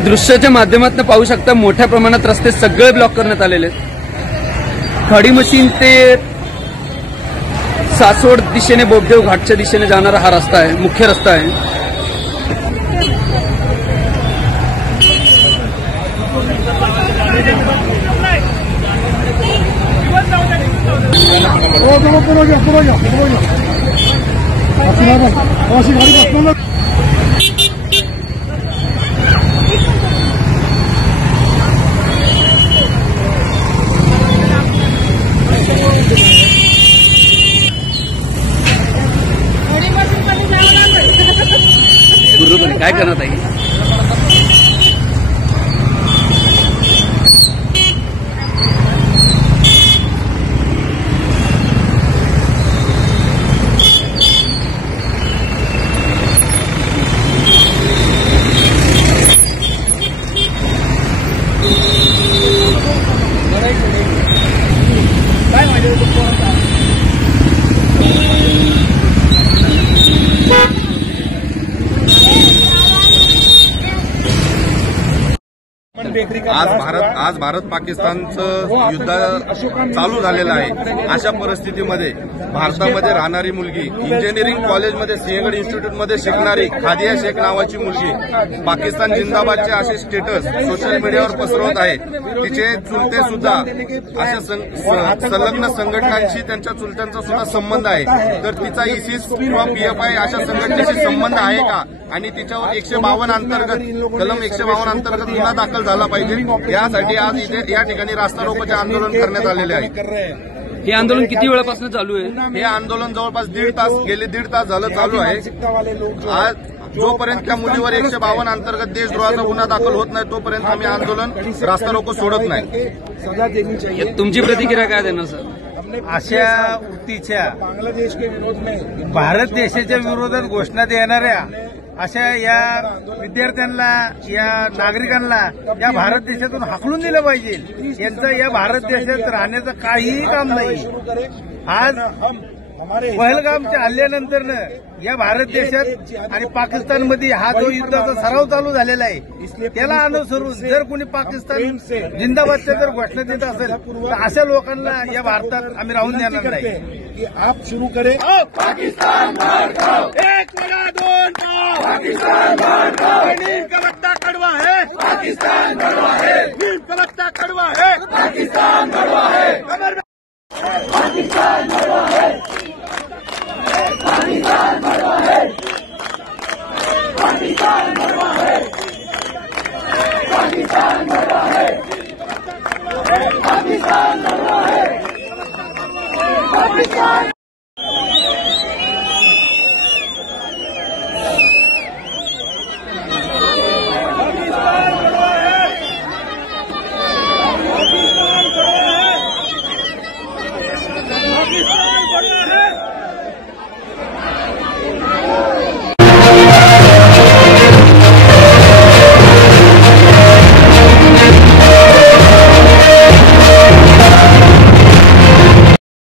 आपण दृश्याच्या माध्यमातून पाहू शकता मोठ्या प्रमाणात रस्ते सगळे ब्लॉक करण्यात आलेले आहेत। खडी मशीन ते सासवड दिशेने बोबदेव घाटच्या दिशेने जाणारा हा रस्ता आहे, मुख्य रस्ता आहे। काय करण्यात आहे? आज भारत पाकिस्तानचं युद्ध चालू झालेलं आहे। अशा परिस्थितीमध्ये भारतामध्ये राहणारी मुलगी, इंजिनिअरिंग कॉलेजमध्ये सिंहगड इन्स्टिट्यूटमध्ये शिकणारी खादिया शेख नावाची मुलगी पाकिस्तान जिंदाबादचे असे स्टेटस सोशल मीडियावर पसरवत आहे। तिचे चुलते सुद्धा अशा संलग्न संघटनांशी त्यांच्या चुलत्यांचा सुद्धा संबंध आहे। तर तिचा इसिस किंवा पीएफआय अशा संघटनेशी संबंध आहे का? आणि तिच्यावर 152 अंतर्गत कलम 152 अंतर्गत गुन्हा दाखल झाला पाहिजे। यासाठी आज इथे या ठिकाणी रास्ता रोकोचे आंदोलन करण्यात आलेले आहे। हे आंदोलन किती वेळापासून चालू आहे? हे आंदोलन जवळपास गेले दीड तास झालं चालू आहे। आज जोपर्यंत त्या मुलीवर 152 अंतर्गत देशद्रोहाचा गुन्हा दाखल होत नाही तोपर्यंत आम्ही आंदोलन रास्ता रोको सोडत नाही। तुमची प्रतिक्रिया काय देणार सर? अशा वृत्तीच्या भारत देशाच्या विरोधात घोषणा देणाऱ्या अशा या विद्यार्थ्यांना, या नागरिकांना या भारत देशातून हाकलून दिलं पाहिजे। यांचं या भारत देशात राहण्याचं काहीही काम नाही। आज पहलगामच्या हल्ल्यानंतरनं या भारत देशात आणि पाकिस्तानमध्ये हा जो युद्धाचा सराव चालू झालेला आहे त्याला अनुसरून जर कोणी पाकिस्तान जिंदाबादच्या जर घोषणा देत असेल तर अशा लोकांना या भारतात आम्ही राहून देणार नाही। आप शुरू करें पाकिस्तान एक बड़ा दोन पाकिस्तान नीम का बट्टा कड़वा है, पाकिस्तान कड़वा है, नीम का बट्टा कड़वा है, पाकिस्तान कड़वा है, पाकिस्तान कड़वा है, पाकिस्तान कड़वा है, पाकिस्तान कड़वा है, पाकिस्तान कड़वा है, पाकिस्तान कड़वा है, पाकिस्तान